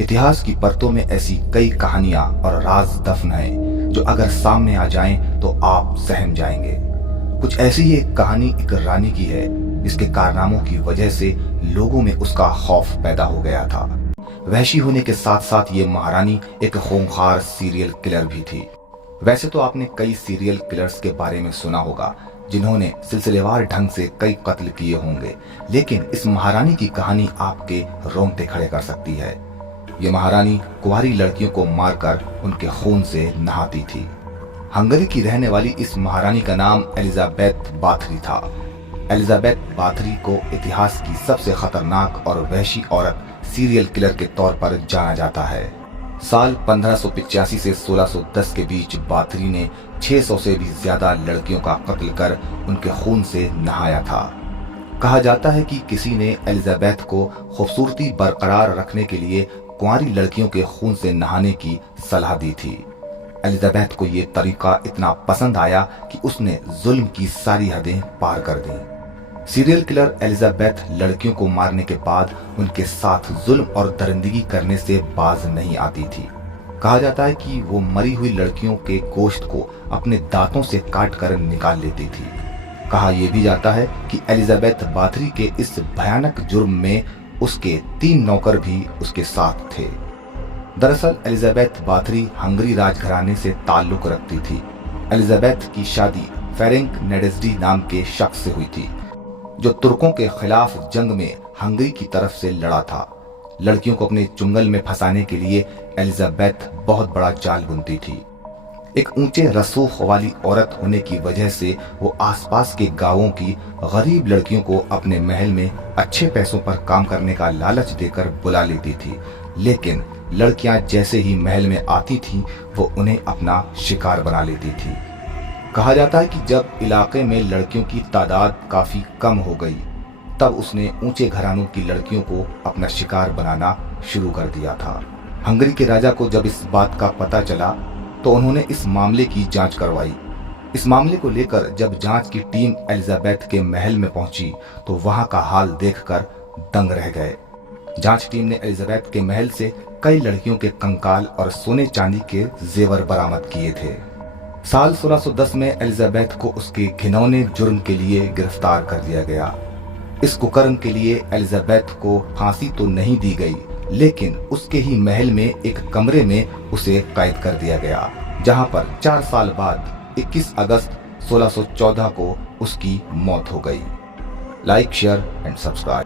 इतिहास की परतों में ऐसी कई कहानियां और राज दफन हैं जो अगर सामने आ जाएं तो आप सहम जाएंगे। कुछ ऐसी ही एक कहानी एक रानी की है जिसके कारनामों की वजह से लोगों में उसका खौफ पैदा हो गया था। वहशी होने के साथ साथ ये महारानी एक खूंखार सीरियल किलर भी थी। वैसे तो आपने कई सीरियल किलर्स के बारे में सुना होगा जिन्होंने सिलसिलेवार ढंग से कई कत्ल किए होंगे, लेकिन इस महारानी की कहानी आपके रोंगटे खड़े कर सकती है। ये महारानी कुंवारी लड़कियों को मारकर उनके खून से नहाती थी। हंगरी की रहने वाली इस महारानी का नाम एलिजाबेथ बाथरी था। एलिजाबेथ बाथरी को इतिहास की सबसे खतरनाक और वहशी औरत सीरियल किलर के तौर पर जाना जाता है। साल 1585 से 1610 के बीच बाथरी ने 600 से भी ज्यादा लड़कियों का कत्ल कर उनके खून से नहाया था। कहा जाता है कि किसी ने एलिजाबेथ को खूबसूरती बरकरार रखने के लिए कुंवारी लड़कियों के खून से नहाने की सलाह दी थी। एलिजाबेथ को ये तरीका इतना पसंद आया कि उसने जुल्म की सारी हदें पार कर दी। सीरियल किलर एलिजाबेथ लड़कियों को मारने के बाद उनके साथ जुल्म और दरिंदगी करने से बाज नहीं आती थी। कहा जाता है कि वो मरी हुई लड़कियों के गोश्त को अपने दांतों से काट कर निकाल लेती थी। कहा यह भी जाता है कि एलिजाबेथ बाथरी के इस भयानक जुर्म में उसके 3 नौकर भी उसके साथ थे। दरअसल एलिजाबेथ बाथरी हंगरी राजघराने से ताल्लुक रखती थी। एलिजाबेथ की शादी फेरेंक नेडेस्डी नाम के शख्स से हुई थी जो तुर्कों के खिलाफ जंग में हंगरी की तरफ से लड़ा था। लड़कियों को अपने चुंगल में फंसाने के लिए एलिजाबेथ बहुत बड़ा जाल बुनती थी। एक ऊंचे रसूख वाली औरत होने की वजह से वो आसपास के गांवों की गरीब लड़कियों को अपने महल में अच्छे पैसों पर काम करने का लालच देकर बुला लेती थी, लेकिन लड़कियां जैसे ही महल में आती थीं वो उन्हें अपना शिकार बना लेती थी। कहा जाता है कि जब इलाके में लड़कियों की तादाद काफी कम हो गई तब उसने ऊंचे घरानों की लड़कियों को अपना शिकार बनाना शुरू कर दिया था। हंगरी के राजा को जब इस बात का पता चला तो उन्होंने इस मामले की जांच करवाई। इस मामले को लेकर जब जांच की टीम एलिजाबेथ के महल में पहुंची तो वहां का हाल देखकर दंग रह गए। जांच टीम ने एलिजाबेथ के महल से कई लड़कियों के कंकाल और सोने चांदी के जेवर बरामद किए थे। साल 1610 में एलिजाबेथ को उसके घिनौने जुर्म के लिए गिरफ्तार कर दिया गया। इस कुकर्म के लिए एलिजाबेथ को फांसी तो नहीं दी गई, लेकिन उसके ही महल में एक कमरे में उसे कैद कर दिया गया, जहां पर 4 साल बाद 21 अगस्त 1614 को उसकी मौत हो गई। Like, share and subscribe.